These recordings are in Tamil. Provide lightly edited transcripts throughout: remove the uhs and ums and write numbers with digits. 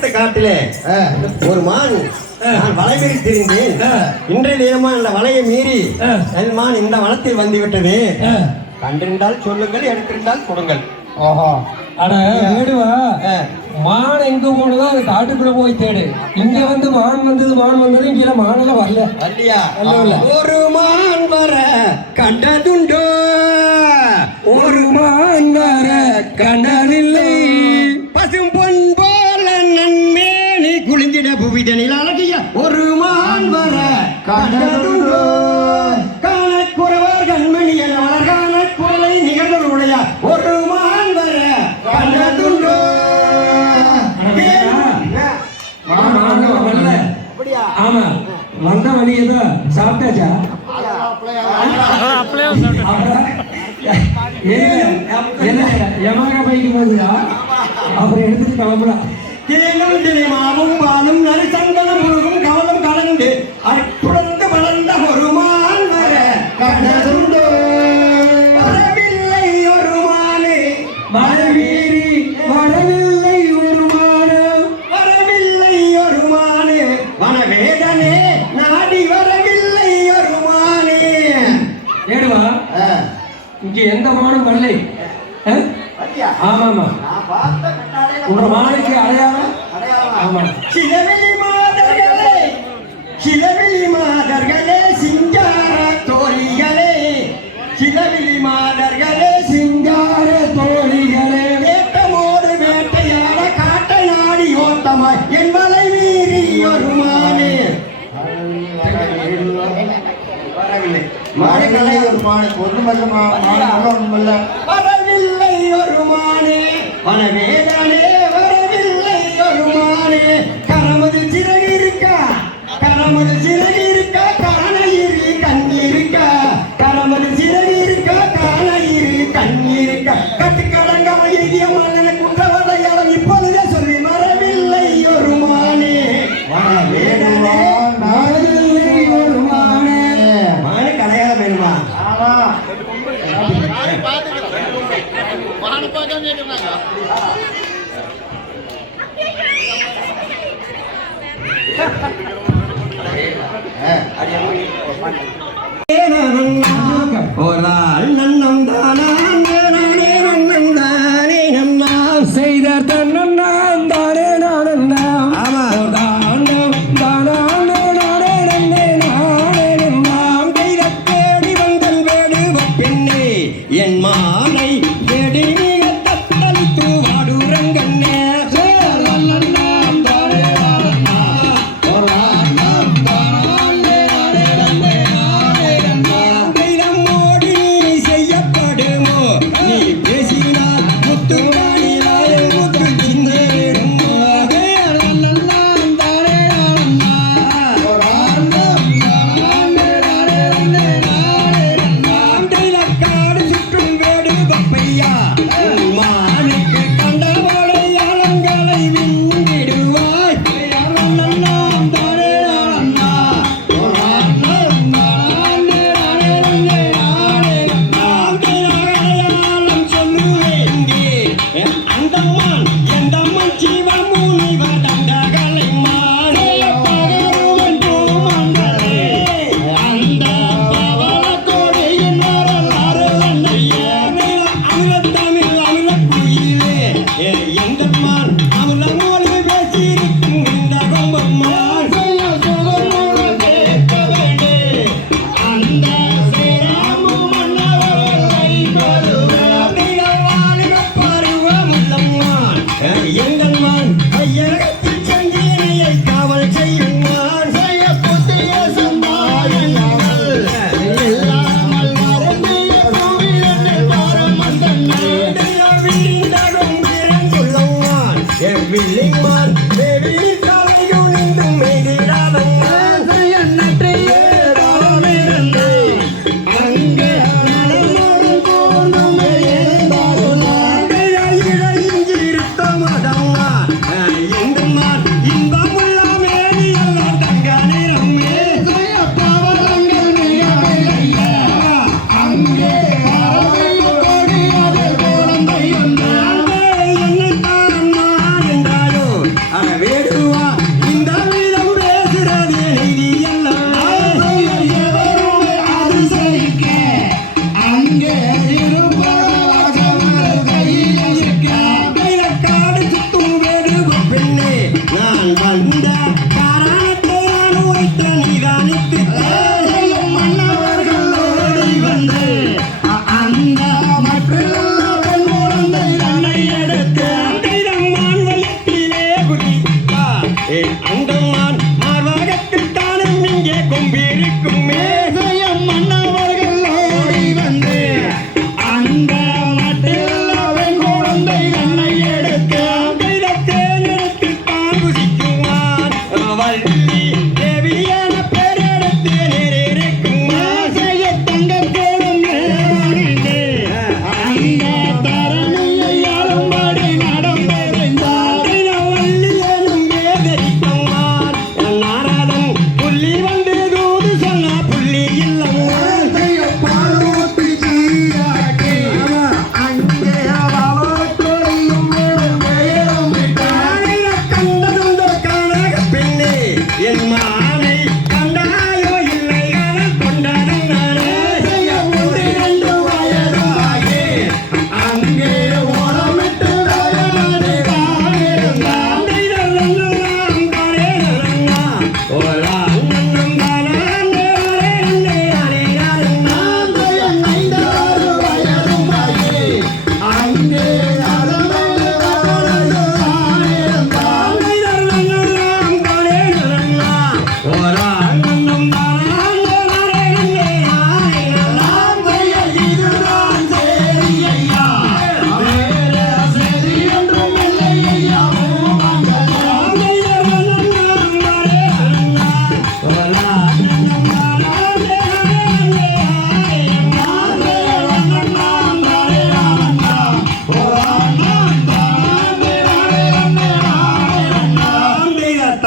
பக்கத்து காட்டிலே ஒரு மான் நான் வலை மீறி திரிந்தேன். இன்றைய தினமா அந்த வலையை மீறி என் மான் இந்த வனத்தில் வந்து விட்டது. கண்டிருந்தால் சொல்லுங்கள், எடுத்திருந்தால் கொடுங்கள். ஓஹோ, அட வேடுவா, மான் எங்க போனதோ அது காட்டுக்குள்ள போய் தேடு. இங்க வந்து மான் வந்தது இங்க மானெல்லாம் வரல. இல்லையா? ஒரு மான் வர கண்டதுண்டோ, ஒரு மான் வர கண்டதில்லை. பசும் பொன் போல நன்மேனி குளிந்திட புவிதனில் அழகிய ஒரு மான் வர கண்டதுண்டோ. காணக்குறவர் கண்மணி என வளர்கான குரலை நிகழ்வுடைய ஒரு மான் வர கண்டதுண்டோ. ஆமா, வந்த வழியதான் சாப்பிட்டாச்சா? எமாக பைக்கு வருதா? அப்புறம் எடுத்துட்டு கிளம்பலாம். தேனும் தினைமாவும் பாலும் நரிசங்கனம் முழுகும் கவலம் கலந்து அற்புடந்து வளர்ந்த ஒரு மான் வர கண்டதுண்டோ. வரவில்லை ஒரு மானே மரவீரி வரவில்லை ஒரு மானே, வரவில்லை ஒரு மானே வனவேதனே நாடி வரவில்லை ஒரு மானே. ஏடுவா, இங்க எந்த மானும் வரலை. ஆமாமா, உங்க மானுக்கு அடையாளம். ஆமா, சிலவெளி மாதர்களே, சிலவெளி மாதர்களே, சிங்கார தோழிகளே, சிலவெளி மாதர்களே, சிங்கார தோழிகளே, வேட்டமோடு வேட்டையாட காட்டை நாடி ஓட்டமாய் என் மலை மீறி ஒரு மானே. வரவில்லை மாடுகளே ஒரு மாடு, ஒன்றுமல்ல ஒன்றுமல்ல. வரவில்லை ஒரு மானே வனவேதனே, வரவில்லை ஒரு மானே. கரமதில் சிறகு இருக்கா, கரமதில் சிறகு இருக்கா, காணையிரு கண்ணீருக்கா. கரமதில் சிறகு இருக்கா, காணையிரு கண்ணீருக்கா. கட்டுக்கடங்காம எதிய மன்னன குன்றவதையாளம் இப்பொழுதே சொல்லி வரவில்லை ஒரு மானே வனவேதனே, வரவில்லை ஒரு மானே. மானே கலையாக வேணுமா? ஆமா, ஒரு நாள் நன்னம் தானே நன்னம் தானே நன்னாம் செய்த தன்னம் நான் தானே நானந்தாம். ஆமா. தானம் தானே நானே நன்னே நானே நன்னாம். தேடி வந்தல் வேடு பெண்ணே என் மாலை தேடி நீங்க தத்தளித்து வாடுரங்கண்ணே.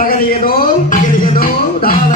தகதியதோ திகதியதோ தாள